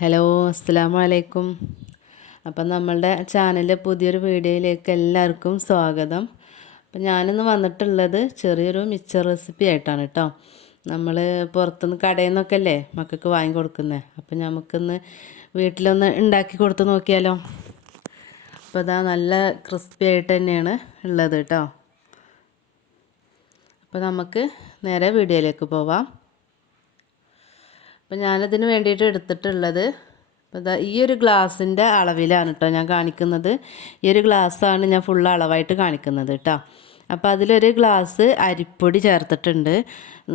Hello, അസ്സലാമു അലൈക്കും. അപ്പം നമ്മളുടെ ചാനലിലെ പുതിയൊരു വീഡിയോയിലേക്ക് എല്ലാവർക്കും സ്വാഗതം. അപ്പം ഞാനിന്ന് വന്നിട്ടുള്ളത് ചെറിയൊരു മിച്ചർ റെസിപ്പി ആയിട്ടാണ് കേട്ടോ. നമ്മൾ പുറത്തുനിന്ന് കടയിൽ നിന്നൊക്കെ അല്ലേ മക്കൾക്ക് വാങ്ങി കൊടുക്കുന്നത്. അപ്പം നമുക്കിന്ന് വീട്ടിലൊന്ന് ഉണ്ടാക്കി കൊടുത്ത് നോക്കിയാലോ. അപ്പോൾ ഇതാ നല്ല ക്രിസ്പി ആയിട്ട് തന്നെയാണ് ഉള്ളത് കേട്ടോ. അപ്പോൾ നമുക്ക് നേരെ വീഡിയോയിലേക്ക് പോവാം. അപ്പോൾ ഞാനതിന് വേണ്ടിയിട്ട് എടുത്തിട്ടുള്ളത് ഇതാ ഈ ഒരു ഗ്ലാസിൻ്റെ അളവിലാണ് കേട്ടോ ഞാൻ കാണിക്കുന്നത്. ഈ ഒരു ഗ്ലാസ്സാണ് ഞാൻ ഫുൾ അളവായിട്ട് കാണിക്കുന്നത് കേട്ടോ. അപ്പോൾ അതിലൊരു ഗ്ലാസ് അരിപ്പൊടി ചേർത്തിട്ടുണ്ട്.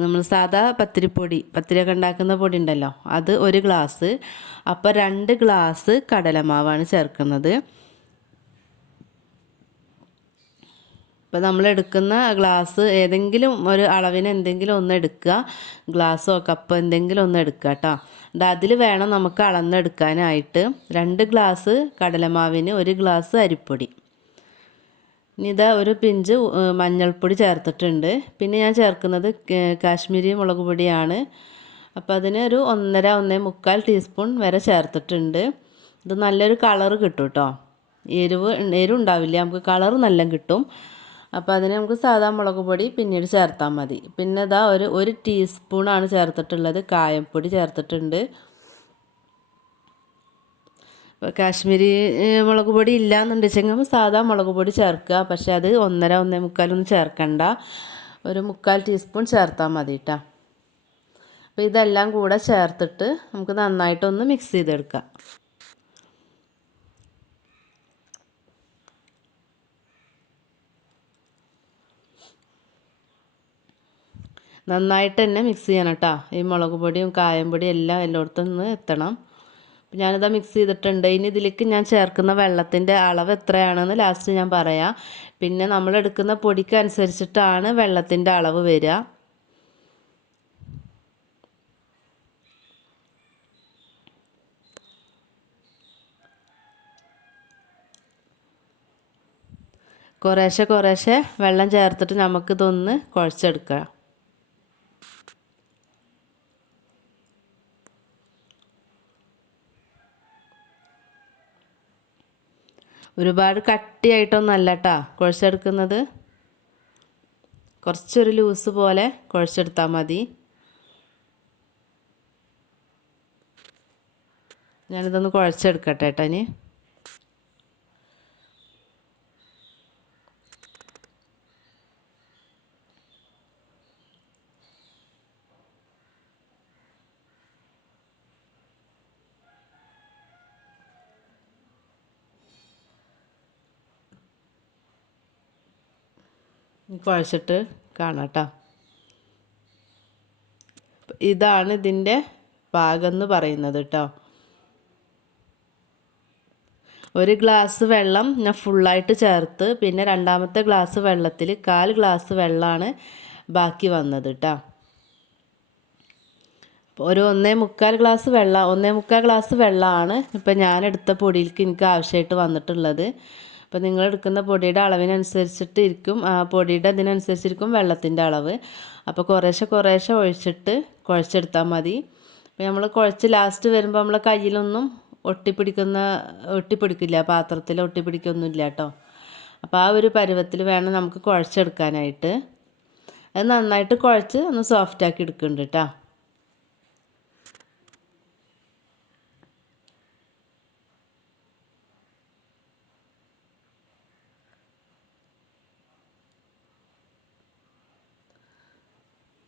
നമ്മൾ സാധാ പത്തിരിയൊക്കെ ഉണ്ടാക്കുന്ന പൊടി ഉണ്ടല്ലോ, അത് ഒരു ഗ്ലാസ്. അപ്പോൾ 2 ഗ്ലാസ് കടലമാവാണ് ചേർക്കുന്നത്. ഇപ്പോൾ നമ്മൾ എടുക്കുന്ന ഗ്ലാസ് ഏതെങ്കിലും ഒരു അളവിന് എന്തെങ്കിലും ഒന്ന് എടുക്കുക, ഗ്ലാസ്സോ കപ്പോ എന്തെങ്കിലും ഒന്ന് എടുക്കുക കേട്ടോ. അതിൽ വേണം നമുക്ക് അളന്നെടുക്കാനായിട്ട്. 2 ഗ്ലാസ് കടലമാവിന് 1 ഗ്ലാസ് അരിപ്പൊടി. ഇനി ഇതാ ഒരു പിഞ്ച് മഞ്ഞൾപ്പൊടി ചേർത്തിട്ടുണ്ട്. പിന്നെ ഞാൻ ചേർക്കുന്നത് കാശ്മീരി മുളക് പൊടിയാണ്. അപ്പോൾ അതിന് ഒരു 1.5 ടീസ്പൂൺ വരെ ചേർത്തിട്ടുണ്ട്. ഇത് നല്ലൊരു കളറ് കിട്ടും കേട്ടോ. എരിവുണ്ടാവില്ല, നമുക്ക് കളർ നല്ല കിട്ടും. അപ്പോൾ അതിന് നമുക്ക് സാധാ മുളക് പൊടി പിന്നീട് ചേർത്താൽ മതി. പിന്നെ ഇതാ ഒരു ടീസ്പൂണാണ് ചേർത്തിട്ടുള്ളത്, കായപ്പൊടി ചേർത്തിട്ടുണ്ട്. കാശ്മീരി മുളക് പൊടി ഇല്ലയെന്നുണ്ടെച്ചെങ്കിൽ സാധാ മുളക് പൊടി ചേർക്കുക. പക്ഷേ അത് 1.5 ചേർക്കണ്ട, ഒരു 1/4 ടീസ്പൂൺ ചേർത്താൽ മതി കേട്ടോ. അപ്പോൾ ഇതെല്ലാം കൂടെ ചേർത്തിട്ട് നമുക്ക് നന്നായിട്ടൊന്ന് മിക്സ് ചെയ്തെടുക്കാം. നന്നായിട്ട് തന്നെ മിക്സ് ചെയ്യണം കേട്ടോ. ഈ മുളക് പൊടിയും കായം പൊടിയും എല്ലാം എല്ലായിടത്തും നിന്ന് എത്തണം. അപ്പം ഞാനിതാ മിക്സ് ചെയ്തിട്ടുണ്ട്. ഇനി ഇതിലേക്ക് ഞാൻ ചേർക്കുന്ന വെള്ളത്തിൻ്റെ അളവ് എത്രയാണെന്ന് ലാസ്റ്റ് ഞാൻ പറയാം. പിന്നെ നമ്മളെടുക്കുന്ന പൊടിക്ക് അനുസരിച്ചിട്ടാണ് വെള്ളത്തിൻ്റെ അളവ് വരിക. കുറേശ്ശെ വെള്ളം ചേർത്തിട്ട് നമുക്കിതൊന്ന് കുഴച്ചെടുക്കാം. ഒരുപാട് കട്ടിയായിട്ടൊന്നല്ല കേട്ടോ കുഴച്ചെടുക്കുന്നത്, കുറച്ചൊരു ലൂസ് പോലെ കുഴച്ചെടുത്താൽ മതി. ഞാനിതൊന്ന് കുഴച്ചെടുക്കട്ടെ കേട്ടോ. ഇനി കുഴച്ചിട്ട് കാണാം കേട്ടോ. ഇതാണ് ഇതിൻ്റെ പാകം എന്ന് പറയുന്നത് കേട്ടോ. 1 ഗ്ലാസ് വെള്ളം ഞാൻ ഫുള്ളായിട്ട് ചേർത്ത്, പിന്നെ രണ്ടാമത്തെ ഗ്ലാസ് വെള്ളത്തിൽ 1/4 ഗ്ലാസ് വെള്ളമാണ് ബാക്കി വന്നത് കേട്ടോ. ഒരു 1/4 ഗ്ലാസ് വെള്ളമാണ് ഇപ്പം ഞാനെടുത്ത പൊടിയിലേക്ക് എനിക്ക് ആവശ്യമായിട്ട് വന്നിട്ടുള്ളത്. അപ്പോൾ നിങ്ങളെടുക്കുന്ന പൊടിയുടെ അളവിനനുസരിച്ചിട്ട് ഇരിക്കും, പൊടിയുടെ ഇതിനനുസരിച്ചിരിക്കും വെള്ളത്തിൻ്റെ അളവ്. അപ്പോൾ കുറേശ്ശെ ഒഴിച്ചിട്ട് കുഴച്ചെടുത്താൽ മതി. അപ്പോൾ നമ്മൾ കുഴച്ച് ലാസ്റ്റ് വരുമ്പോൾ നമ്മളെ കയ്യിലൊന്നും ഒട്ടിപ്പിടിക്കില്ല, പാത്രത്തിൽ ഒട്ടിപ്പിടിക്കൊന്നുമില്ല കേട്ടോ. അപ്പോൾ ആ ഒരു പരുവത്തിൽ വേണം നമുക്ക് കുഴച്ചെടുക്കാനായിട്ട്. അത് നന്നായിട്ട് കുഴച്ച് ഒന്ന് സോഫ്റ്റാക്കി എടുക്കുന്നുണ്ട് കേട്ടോ.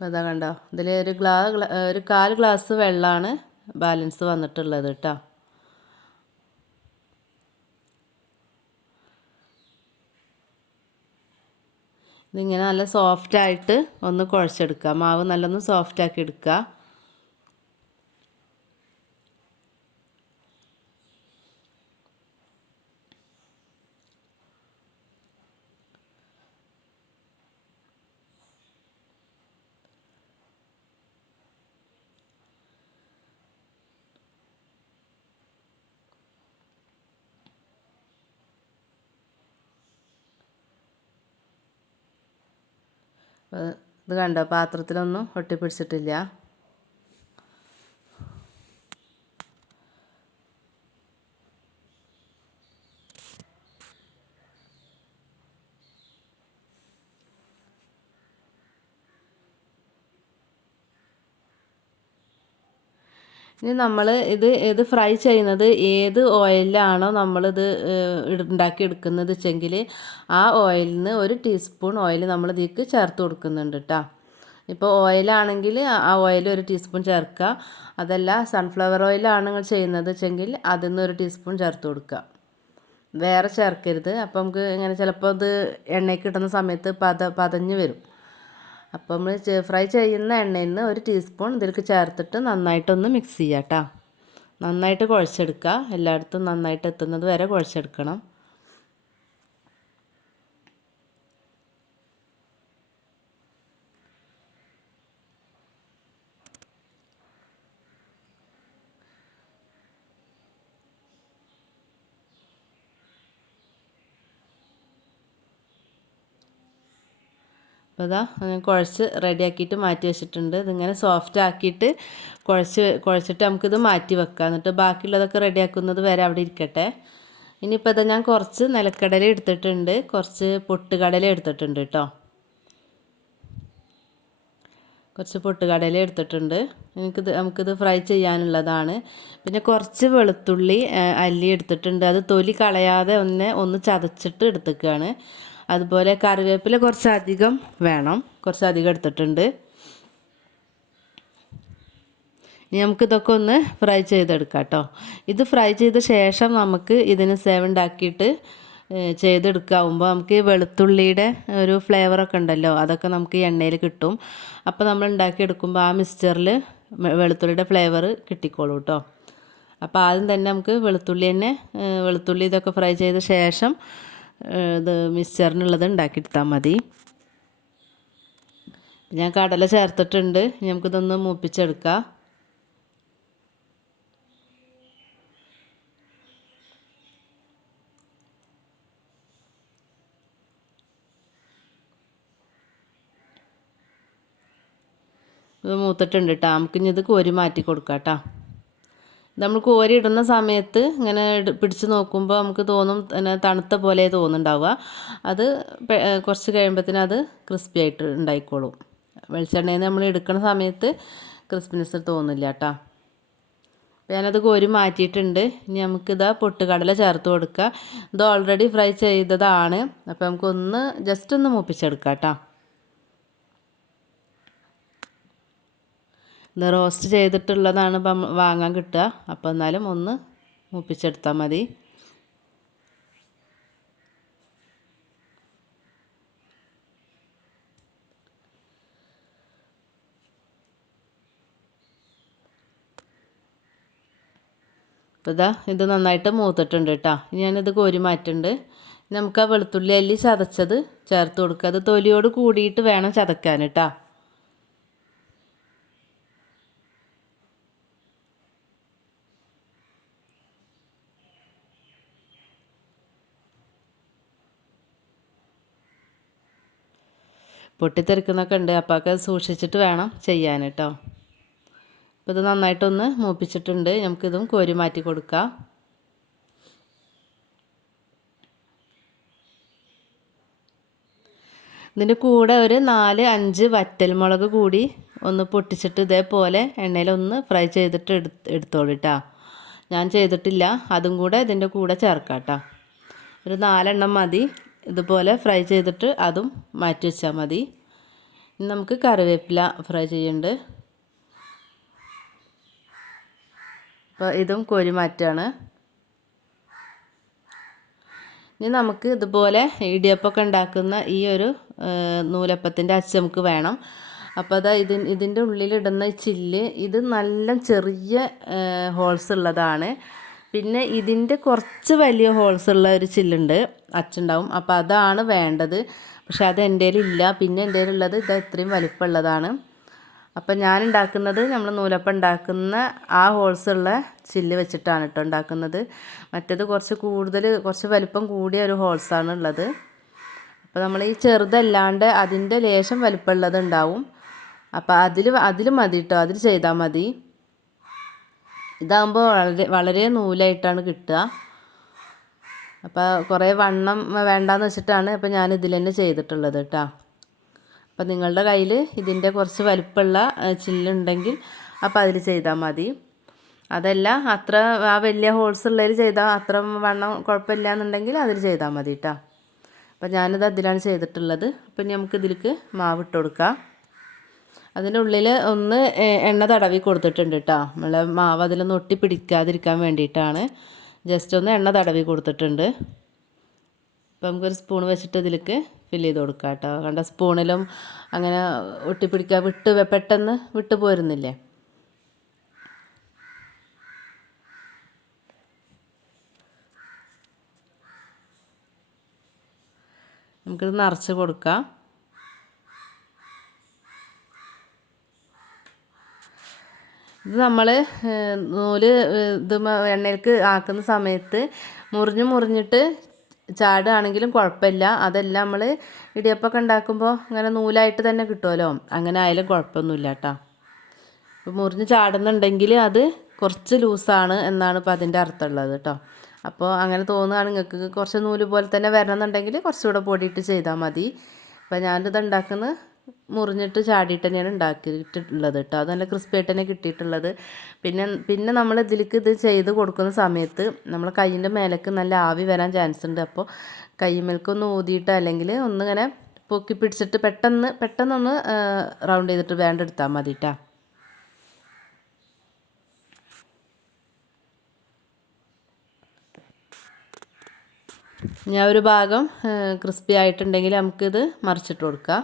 അപ്പോൾ അതാ കണ്ടോ, ഇതിൽ ഒരു 1/4 ഗ്ലാസ് വെള്ളമാണ് ബാലൻസ് വന്നിട്ടുള്ളത് കേട്ടോ. ഇതിങ്ങനെ നല്ല സോഫ്റ്റായിട്ട് ഒന്ന് കുഴച്ചെടുക്കുക. മാവ് നല്ലൊന്ന് സോഫ്റ്റാക്കി എടുക്കുക. ഇത് കണ്ടോ, പാത്രത്തിലൊന്നും ഒട്ടിപ്പിടിച്ചിട്ടില്ല. ഇനി നമ്മൾ ഇത് ഫ്രൈ ചെയ്യുന്നത് ഏത് ഓയിലാണോ നമ്മളിത് ഉണ്ടാക്കിയെടുക്കുന്നത് വെച്ചെങ്കിൽ ആ ഓയിലിൽ നിന്ന് 1 ടീസ്പൂൺ ഓയിൽ നമ്മൾ ഇതിലേക്ക് ചേർത്ത് കൊടുക്കുന്നുണ്ട് കേട്ടോ. ഇപ്പോൾ ഓയിലാണെങ്കിൽ ആ ഓയിൽ 1 ടീസ്പൂൺ ചേർക്കുക. അതല്ല സൺഫ്ലവർ ഓയിലാണ് നിങ്ങൾ ചെയ്യുന്നത് വെച്ചെങ്കിൽ അതിൽ നിന്ന് 1 ടീസ്പൂൺ ചേർത്ത് കൊടുക്കുക. വേറെ ചേർക്കരുത്. അപ്പോൾ നമുക്ക് ഇങ്ങനെ ചിലപ്പോൾ ഇത് എണ്ണയ്ക്ക് കിട്ടുന്ന സമയത്ത് പതഞ്ഞ് വരും. അപ്പോൾ നമ്മൾ ഫ്രൈ ചെയ്യുന്ന എണ്ണയിൽ നിന്ന് 1 ടീസ്പൂൺ ഇതിലേക്ക് ചേർത്തിട്ട് നന്നായിട്ടൊന്ന് മിക്സ് ചെയ്യുക കേട്ടോ. നന്നായിട്ട് കുഴച്ചെടുക്കുക. എല്ലായിടത്തും നന്നായിട്ട് എത്തുന്നത് വരെ കുഴച്ചെടുക്കണം. അപ്പോൾ ഇതാ ഞാൻ കുഴച്ച് റെഡിയാക്കിയിട്ട് മാറ്റി വെച്ചിട്ടുണ്ട്. ഇതിങ്ങനെ സോഫ്റ്റ് ആക്കിയിട്ട് കുഴച്ചിട്ട് നമുക്കിത് മാറ്റി വെക്കാം. എന്നിട്ട് ബാക്കിയുള്ളതൊക്കെ റെഡിയാക്കുന്നത് വരെ അവിടെ ഇരിക്കട്ടെ. ഇനിയിപ്പോൾ ഇതാ ഞാൻ കുറച്ച് നിലക്കടല എടുത്തിട്ടുണ്ട്, കുറച്ച് പൊട്ടുകടല എടുത്തിട്ടുണ്ട് കേട്ടോ. കുറച്ച് പൊട്ടുകടല എടുത്തിട്ടുണ്ട്. നമുക്കിത് ഫ്രൈ ചെയ്യാനുള്ളതാണ്. പിന്നെ കുറച്ച് വെളുത്തുള്ളി അല്ലി എടുത്തിട്ടുണ്ട്. അത് തൊലി കളയാതെ ഒന്ന് ചതച്ചിട്ട് എടുത്തേക്കാണ്. അതുപോലെ കറിവേപ്പില കുറച്ചധികം വേണം, കുറച്ചധികം എടുത്തിട്ടുണ്ട്. ഇനി നമുക്കിതൊക്കെ ഒന്ന് ഫ്രൈ ചെയ്തെടുക്കാം കേട്ടോ. ഇത് ഫ്രൈ ചെയ്ത ശേഷം നമുക്ക് ഇതിന് ഉണ്ടാക്കിയിട്ട് ചെയ്തെടുക്കാവുമ്പോൾ നമുക്ക് വെളുത്തുള്ളിയുടെ ഒരു ഫ്ലേവറൊക്കെ ഉണ്ടല്ലോ, അതൊക്കെ നമുക്ക് ഈ എണ്ണയിൽ കിട്ടും. അപ്പോൾ നമ്മൾ ഉണ്ടാക്കിയെടുക്കുമ്പോൾ ആ മിക്സ്ചറിൽ വെളുത്തുള്ളിയുടെ ഫ്ലേവർ കിട്ടിക്കോളൂ കേട്ടോ. അപ്പോൾ ആദ്യം തന്നെ നമുക്ക് വെളുത്തുള്ളി ഇതൊക്കെ ഫ്രൈ ചെയ്ത ശേഷം ഇത് മിക്സ്ചറിനുള്ളത് ഉണ്ടാക്കിയെടുത്താൽ മതി. ഞാൻ കടല ചേർത്തിട്ടുണ്ട്. നമുക്കിതൊന്ന് മൂപ്പിച്ചെടുക്കാം. ഇത് മൂത്തിട്ടുണ്ട് കേട്ടോ. നമുക്കിനി ഇത് കോരി മാറ്റി കൊടുക്കാം കേട്ടോ. നമ്മൾ കോരി ഇടുന്ന സമയത്ത് ഇങ്ങനെ പിടിച്ച് നോക്കുമ്പോൾ നമുക്ക് തോന്നും തണുത്ത പോലെ തോന്നുന്നുണ്ടാവുക. അത് കുറച്ച് കഴിയുമ്പോഴത്തേനും അത് ക്രിസ്പി ആയിട്ട് ഉണ്ടായിക്കോളും. വെളിച്ചെണ്ണയിൽ നിന്ന് നമ്മൾ എടുക്കുന്ന സമയത്ത് ക്രിസ്പിനെസ് തോന്നില്ല കേട്ടോ. ഞാനത് കോരി മാറ്റിയിട്ടുണ്ട്. ഇനി നമുക്കിതാ പൊട്ടുകടല ചേർത്ത് കൊടുക്കുക. ഇത് ഓൾറെഡി ഫ്രൈ ചെയ്തതാണ്. അപ്പോൾ നമുക്കൊന്ന് ജസ്റ്റ് ഒന്ന് മൂപ്പിച്ചെടുക്കാം കേട്ടോ. ഇത് റോസ്റ്റ് ചെയ്തിട്ടുള്ളതാണ് ഇപ്പം വാങ്ങാൻ കിട്ടുക. അപ്പോൾ എന്നാലും ഒന്ന് മൂപ്പിച്ചെടുത്താൽ മതി. അപ്പോൾ ഇത് നന്നായിട്ട് മൂത്തിട്ടുണ്ട് കേട്ടോ. ഞാനിത് കോരി മാറ്റുന്നുണ്ട്. നമുക്ക് ആ വെളുത്തുള്ളി അല്ലി ചതച്ചത് ചേർത്ത് കൊടുക്കുക. അത് തൊലിയോട് കൂടിയിട്ട് വേണം ചതക്കാൻ കേട്ടോ. പൊട്ടിത്തെറിക്കുന്നൊക്കെ ഉണ്ട്. അപ്പോൾ ഒക്കെ സൂക്ഷിച്ചിട്ട് വേണം ചെയ്യാൻ കേട്ടോ. അപ്പോൾ ഇത് നന്നായിട്ടൊന്ന് മൂപ്പിച്ചിട്ടുണ്ട്. നമുക്കിതും കോരി മാറ്റി കൊടുക്കാം. ഇതിൻ്റെ കൂടെ ഒരു 4-5 വറ്റൽമുളക് കൂടി ഒന്ന് പൊട്ടിച്ചിട്ട് ഇതേപോലെ എണ്ണയിലൊന്ന് ഫ്രൈ ചെയ്തിട്ട് എടുത്തോളൂ കേട്ടോ. ഞാൻ ചെയ്തിട്ടില്ല. അതും കൂടെ ഇതിൻ്റെ കൂടെ ചേർക്കാം കേട്ടോ. ഒരു 4 എണ്ണം മതി. ഇതുപോലെ ഫ്രൈ ചെയ്തിട്ട് അതും മാറ്റി വെച്ചാൽ മതി. ഇനി നമുക്ക് കറിവേപ്പില ഫ്രൈ ചെയ്യുന്നുണ്ട്. അപ്പോൾ ഇതും കോരി മാറ്റാണ്. ഇനി നമുക്ക് ഇതുപോലെ ഇടിയപ്പമൊക്കെ ഉണ്ടാക്കുന്ന ഈ ഒരു നൂലപ്പത്തിൻ്റെ അച്ച് നമുക്ക് വേണം. അപ്പോൾ അതാ ഇതിൻ്റെ ഉള്ളിലിടുന്ന ചില്ല് ഇത് നല്ല ചെറിയ ഹോൾസ് ഉള്ളതാണ്. പിന്നെ ഇതിൻ്റെ കുറച്ച് വലിയ ഹോൾസ് ഉള്ള ഒരു ചില്ലുണ്ട്, അച്ചുണ്ടാവും. അപ്പോൾ അതാണ് വേണ്ടത്. പക്ഷെ അത് എൻ്റെ കയ്യിലില്ല. പിന്നെ എൻ്റെ കയ്യിലുള്ളത് ഇത് ഇത്രയും വലിപ്പമുള്ളതാണ്. അപ്പം ഞാൻ ഉണ്ടാക്കുന്നത് നമ്മൾ നൂലപ്പം ഉണ്ടാക്കുന്ന ആ ഹോൾസ് ഉള്ള ചില്ല് വെച്ചിട്ടാണ് കേട്ടോ ഉണ്ടാക്കുന്നത്. മറ്റേത് കുറച്ച് വലിപ്പം കൂടിയ ഒരു ഹോൾസാണ് ഉള്ളത്. അപ്പോൾ നമ്മൾ ഈ ചെറുതല്ലാണ്ട് അതിൻ്റെ ലേശം വലിപ്പമുള്ളത് ഉണ്ടാവും. അപ്പോൾ അതിൽ മതി കേട്ടോ, അതിൽ ചെയ്താൽ മതി. ഇതാകുമ്പോൾ വളരെ നൂലായിട്ടാണ് കിട്ടുക. അപ്പോൾ കുറേ വണ്ണം വേണ്ടാന്ന് വെച്ചിട്ടാണ് അപ്പോൾ ഞാൻ ഇതിൽ തന്നെ ചെയ്തിട്ടുള്ളത് കേട്ടോ. അപ്പോൾ നിങ്ങളുടെ കയ്യിൽ ഇതിൻ്റെ കുറച്ച് വലിപ്പമുള്ള ചില്ലുണ്ടെങ്കിൽ അപ്പോൾ അതിൽ ചെയ്താൽ മതി. അതല്ല അത്ര ആ വലിയ ഹോൾസ് ഉള്ളതിൽ ചെയ്താൽ അത്ര വണ്ണം കുഴപ്പമില്ല എന്നുണ്ടെങ്കിൽ അതിൽ ചെയ്താൽ മതി കേട്ടോ. അപ്പം ഞാനിത് അതിലാണ് ചെയ്തിട്ടുള്ളത്. അപ്പം ഇനി നമുക്ക് ഇതിലേക്ക് മാവ് ഇട്ട് കൊടുക്കാം. അതിൻ്റെ ഉള്ളിൽ ഒന്ന് എണ്ണ തടവി കൊടുത്തിട്ടുണ്ട് കേട്ടോ. നമ്മൾ മാവ് അതിലൊന്ന് ഒട്ടി പിടിക്കാതിരിക്കാൻ വേണ്ടിയിട്ടാണ് ജസ്റ്റ് ഒന്ന് എണ്ണ തടവി കൊടുത്തിട്ടുണ്ട്. അപ്പം നമുക്കൊരു സ്പൂൺ വെച്ചിട്ട് ഇതിലേക്ക് ഫില്ല് ചെയ്ത് കൊടുക്കാം കേട്ടോ. കണ്ട സ്പൂണിലും അങ്ങനെ ഒട്ടിപ്പിടിക്കുക പെട്ടെന്ന് വിട്ട് പോരുന്നില്ലേ. നമുക്കിത് നിറച്ച് കൊടുക്കാം. ഇത് നമ്മൾ നൂല് ഇത് എണ്ണയിലേക്ക് ആക്കുന്ന സമയത്ത് മുറിഞ്ഞിട്ട് ചാടുകയാണെങ്കിലും കുഴപ്പമില്ല. അതല്ല നമ്മൾ ഇടിയപ്പമൊക്കെ ഉണ്ടാക്കുമ്പോൾ അങ്ങനെ നൂലായിട്ട് തന്നെ കിട്ടുമല്ലോ, അങ്ങനെ ആയാലും കുഴപ്പമൊന്നുമില്ല കേട്ടോ. ഇപ്പോൾ മുറിഞ്ഞ് ചാടുന്നുണ്ടെങ്കിൽ അത് കുറച്ച് ലൂസാണ് എന്നാണ് ഇപ്പോൾ അതിൻ്റെ അർത്ഥമുള്ളത് കേട്ടോ. അപ്പോൾ അങ്ങനെ തോന്നുകയാണ് നിങ്ങൾക്ക് കുറച്ച് നൂല് പോലെ തന്നെ വരണമെന്നുണ്ടെങ്കിൽ കുറച്ചുകൂടെ പൊടിയിട്ട് ചെയ്താൽ മതി. അപ്പോൾ ഞാനിത് ഉണ്ടാക്കുന്നത് മുറിഞ്ഞിട്ട് ചാടിയിട്ട് തന്നെയാണ് ഉണ്ടാക്കിയിട്ടുള്ളത് കേട്ടോ. അത് നല്ല ക്രിസ്പിയായിട്ട് തന്നെ കിട്ടിയിട്ടുള്ളത്. പിന്നെ നമ്മൾ ഇതിലേക്ക് ഇത് ചെയ്ത് കൊടുക്കുന്ന സമയത്ത് നമ്മൾ കയ്യിൻ്റെ മേലേക്ക് നല്ല ആവി വരാൻ ചാൻസ് ഉണ്ട്. അപ്പോൾ കൈമേൽക്കൊന്ന് ഊതിയിട്ട് അല്ലെങ്കിൽ ഒന്നിങ്ങനെ പൊക്കി പിടിച്ചിട്ട് പെട്ടെന്നൊന്ന് റൗണ്ട് ചെയ്തിട്ട് വേണ്ടെടുത്താൽ മതി കേട്ടോ. ഞാൻ ഒരു ഭാഗം ക്രിസ്പി ആയിട്ടുണ്ടെങ്കിൽ നമുക്കിത് മറിച്ചിട്ട് കൊടുക്കാം.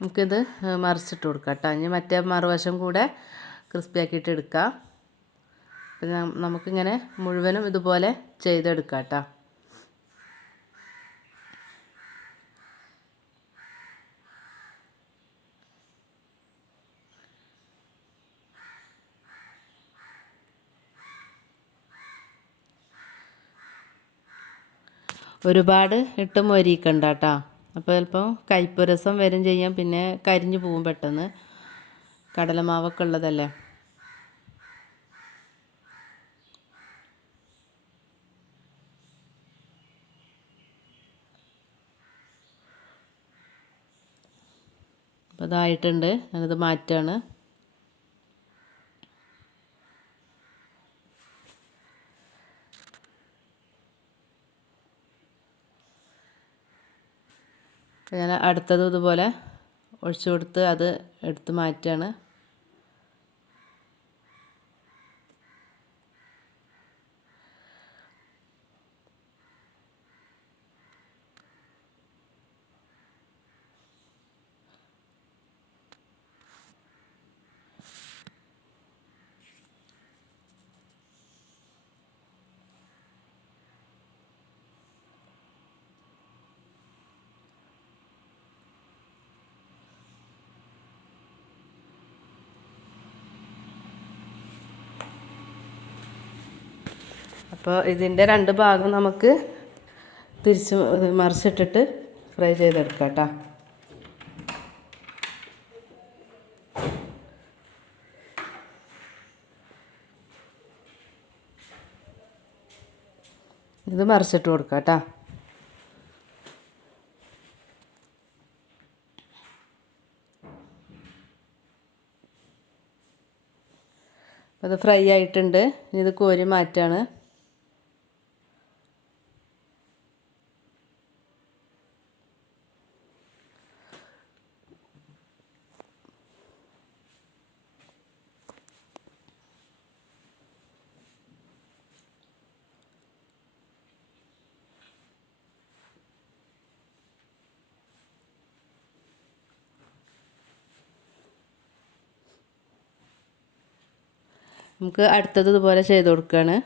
നമുക്കിത് മറിച്ചിട്ട് കൊടുക്കാം കേട്ടോ. ഇനി മറ്റേ മറുവശം കൂടെ ക്രിസ്പി ആക്കിയിട്ട് എടുക്കാം. പിന്നെ നമുക്കിങ്ങനെ മുഴുവനും ഇതുപോലെ ചെയ്തെടുക്കാം കേട്ടോ. ഒരുപാട് ഇട്ട് മൊരിക്കണ്ട കേട്ടോ. അപ്പോൾ ചിലപ്പോൾ കയ്പ്പ് രസം വരും ചെയ്യാം, പിന്നെ കരിഞ്ഞു പോവും പെട്ടെന്ന്. കടലമാവൊക്കെ ഉള്ളതല്ലേ. അപ്പോൾ ഇതായിട്ടുണ്ട്, ഞാനിത് മാറ്റാണ്. ഞാൻ അടുത്തതും ഇതുപോലെ ഒഴിച്ചു കൊടുത്ത് അത് എടുത്ത് മാറ്റാണ്. അപ്പോൾ ഇതിൻ്റെ രണ്ട് ഭാഗം നമുക്ക് തിരിച്ച് മറിച്ചിട്ടിട്ട് ഫ്രൈ ചെയ്തെടുക്കാം കേട്ടോ. ഇത് മറിച്ചിട്ട് കൊടുക്കാം കേട്ടോ. അപ്പോൾ ഇത് ഫ്രൈ ആയിട്ടുണ്ട്. ഇനി ഇത് കോരി മാറ്റാണ്. നമുക്ക് അടുത്തത് ഇതുപോലെ ചെയ്ത് കൊടുക്കുകയാണ്.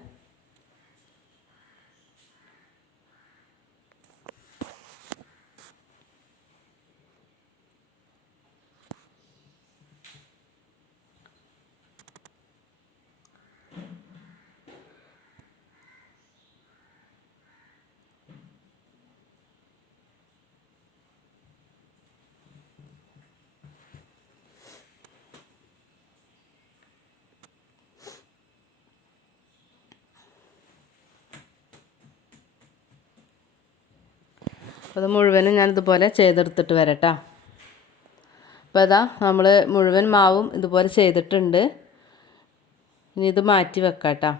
അപ്പോൾ അത് മുഴുവനും ഞാൻ ഇതുപോലെ ചെയ്തെടുത്തിട്ട് വരട്ടോ. അപ്പോൾ അതാ നമ്മൾ മുഴുവൻ മാവും ഇതുപോലെ ചെയ്തിട്ടുണ്ട്. ഇനി ഇത് മാറ്റി വെക്കാം കേട്ടോ.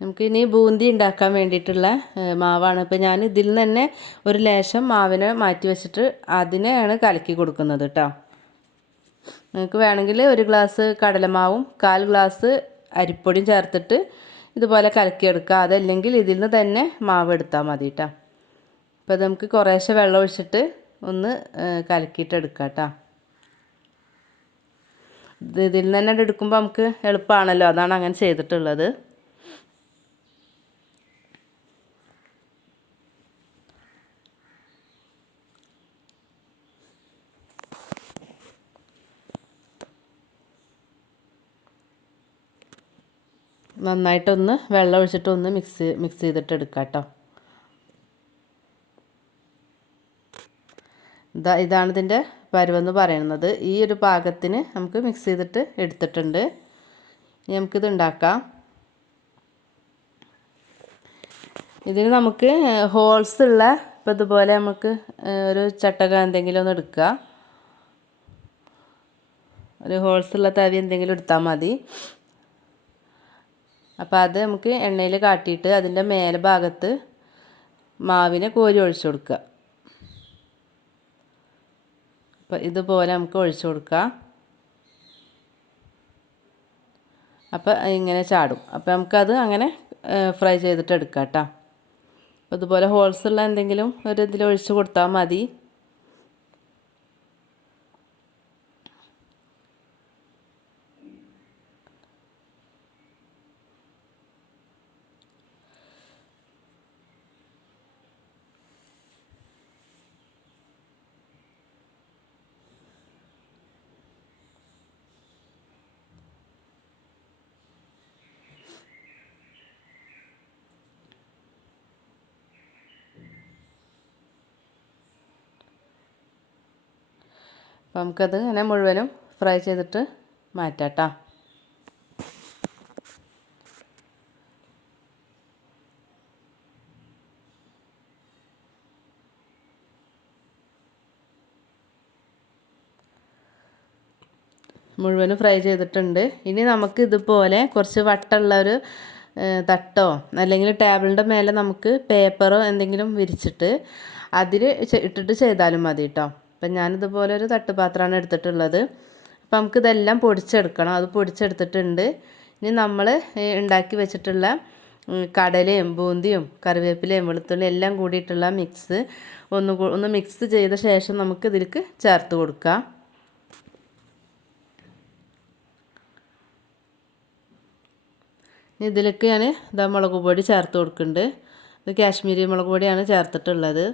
നമുക്കിനി ബൂന്തി ഉണ്ടാക്കാൻ വേണ്ടിയിട്ടുള്ള മാവാണ്. ഇപ്പോൾ ഞാൻ ഇതിൽ നിന്ന് തന്നെ ഒരു ലേശം മാവിനെ മാറ്റി വെച്ചിട്ട് അതിനെയാണ് കലക്കി കൊടുക്കുന്നത് കേട്ടോ. നിങ്ങൾക്ക് വേണമെങ്കിൽ 1 ഗ്ലാസ് കടലമാവും 1/4 ഗ്ലാസ് അരിപ്പൊടിയും ചേർത്തിട്ട് ഇതുപോലെ കലക്കിയെടുക്കുക. അതല്ലെങ്കിൽ ഇതിൽ നിന്ന് തന്നെ മാവ് എടുത്താൽ മതി കേട്ടോ. അപ്പോൾ നമുക്ക് കുറേശ്ശെ വെള്ളം ഒഴിച്ചിട്ട് ഒന്ന് കലക്കിയിട്ട് എടുക്കാം കേട്ടോ. ഇതിൽ നിന്ന് തന്നെ എടുക്കുമ്പോൾ നമുക്ക് എളുപ്പമാണല്ലോ, അതാണ് അങ്ങനെ ചെയ്തിട്ടുള്ളത്. നന്നായിട്ടൊന്ന് വെള്ളം ഒഴിച്ചിട്ടൊന്ന് മിക്സ് ചെയ്തിട്ട് എടുക്കാം കേട്ടോ. ഇതാണ് ഇതിൻ്റെ പരുവെന്ന് പറയുന്നത്. ഈ ഒരു പാകത്തിന് നമുക്ക് മിക്സ് ചെയ്തിട്ട് എടുത്തിട്ടുണ്ട്. ഇനി നമുക്കിത് ഉണ്ടാക്കാം. ഇതിന് നമുക്ക് ഹോൾസ് ഉള്ള, ഇപ്പോൾ ഇതുപോലെ നമുക്ക് ഒരു ചട്ടകം എന്തെങ്കിലും ഒന്ന് എടുക്കുക. ഒരു ഹോൾസ് ഉള്ള തവി എന്തെങ്കിലും എടുത്താൽ മതി. അപ്പോൾ അത് നമുക്ക് എണ്ണയിൽ കാട്ടിയിട്ട് അതിൻ്റെ മേലെ ഭാഗത്ത് മാവിനെ കോരി ഒഴിച്ചു കൊടുക്കുക. അപ്പോൾ ഇതുപോലെ നമുക്ക് ഒഴിച്ചു കൊടുക്കുക. അപ്പോൾ ഇങ്ങനെ ചാടും. അപ്പോൾ നമുക്കത് അങ്ങനെ ഫ്രൈ ചെയ്തിട്ട് എടുക്കാം കേട്ടോ. അപ്പോൾ ഇതുപോലെ ഹോൾസ് ഉള്ള എന്തെങ്കിലും ഒരു ഇതിൽ ഒഴിച്ച് കൊടുത്താൽ മതി. അപ്പോൾ നമുക്കത് ഇങ്ങനെ മുഴുവനും ഫ്രൈ ചെയ്തിട്ട് മാറ്റാം കേട്ടോ. മുഴുവനും ഫ്രൈ ചെയ്തിട്ടുണ്ട്. ഇനി നമുക്ക് ഇതുപോലെ കുറച്ച് വട്ടമുള്ള ഒരു തട്ടോ അല്ലെങ്കിൽ ടേബിളിൻ്റെ മേലെ നമുക്ക് പേപ്പറോ എന്തെങ്കിലും വിരിച്ചിട്ട് അതിൽ ഇട്ടിട്ട് ചെയ്താലും മതി കേട്ടോ. അപ്പം ഞാനിതുപോലെ ഒരു തട്ടുപാത്രമാണ് എടുത്തിട്ടുള്ളത്. അപ്പം നമുക്കിതെല്ലാം പൊടിച്ചെടുക്കണം. അത് പൊടിച്ചെടുത്തിട്ടുണ്ട്. ഇനി നമ്മൾ ഉണ്ടാക്കി വെച്ചിട്ടുള്ള കടലയും ബൂന്തിയും കറിവേപ്പിലയും വെളുത്തുള്ളിയും എല്ലാം കൂടിയിട്ടുള്ള മിക്സ് ഒന്ന് മിക്സ് ചെയ്ത ശേഷം നമുക്ക് ഇതിലേക്ക് ചേർത്ത് കൊടുക്കാം. ഇനി ഇതിലേക്ക് ഞാൻ മുളക് പൊടി ചേർത്ത് കൊടുക്കുന്നുണ്ട്. ഇത് കാശ്മീരി മുളക് പൊടിയാണ് ചേർത്തിട്ടുള്ളത്.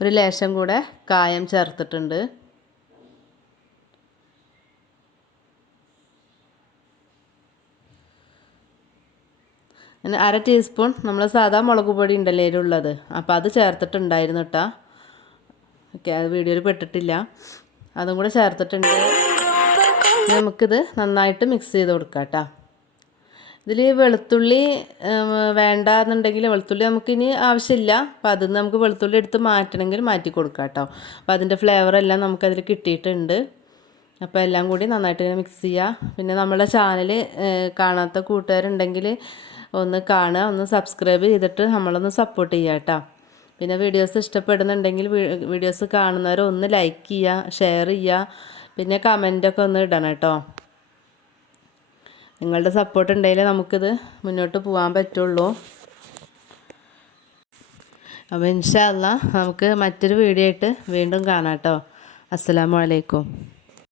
ഒരു ലേശം കൂടെ കായം ചേർത്തിട്ടുണ്ട്. പിന്നെ 1/2 ടീസ്പൂൺ നമ്മൾ സാധാ മുളക് പൊടി ഉണ്ടല്ലോ ഇതിലുള്ളത്, അപ്പോൾ അത് ചേർത്തിട്ടുണ്ടായിരുന്നു കേട്ടോ. ഓക്കെ, അത് വീഡിയോയിൽ പെട്ടിട്ടില്ല. അതും കൂടെ ചേർത്തിട്ടുണ്ട്. നമുക്കിത് നന്നായിട്ട് മിക്സ് ചെയ്ത് കൊടുക്കാം കേട്ടോ. ഇതിൽ വെളുത്തുള്ളി വേണ്ടാന്നുണ്ടെങ്കിൽ വെളുത്തുള്ളി നമുക്കിനി ആവശ്യമില്ല. അപ്പോൾ അതിൽ നിന്ന് നമുക്ക് വെളുത്തുള്ളി എടുത്ത് മാറ്റണമെങ്കിൽ മാറ്റി കൊടുക്കാം കേട്ടോ. അപ്പോൾ അതിൻ്റെ ഫ്ലേവറെല്ലാം നമുക്കതിൽ കിട്ടിയിട്ടുണ്ട്. അപ്പോൾ എല്ലാം കൂടി നന്നായിട്ട് മിക്സ് ചെയ്യുക. പിന്നെ നമ്മുടെ ചാനൽ കാണാത്ത കൂട്ടുകാരുണ്ടെങ്കിൽ ഒന്ന് കാണുക, ഒന്ന് സബ്സ്ക്രൈബ് ചെയ്തിട്ട് നമ്മളൊന്ന് സപ്പോർട്ട് ചെയ്യുക കേട്ടോ. പിന്നെ വീഡിയോസ് ഇഷ്ടപ്പെടുന്നുണ്ടെങ്കിൽ വീഡിയോസ് കാണുന്നവർ ഒന്ന് ലൈക്ക് ചെയ്യുക, ഷെയർ ചെയ്യുക, പിന്നെ കമൻറ്റൊക്കെ ഒന്ന് ഇടണം കേട്ടോ. നിങ്ങളുടെ സപ്പോർട്ട് ഉണ്ടെങ്കിലേ നമുക്കിത് മുന്നോട്ട് പോകാൻ പറ്റുള്ളൂ. അപ്പോൾ ഇൻഷാ അല്ലാഹ് നമുക്ക് മറ്റൊരു വീഡിയോ ആയിട്ട് വീണ്ടും കാണാം കേട്ടോ. അസ്സലാമു അലൈക്കും.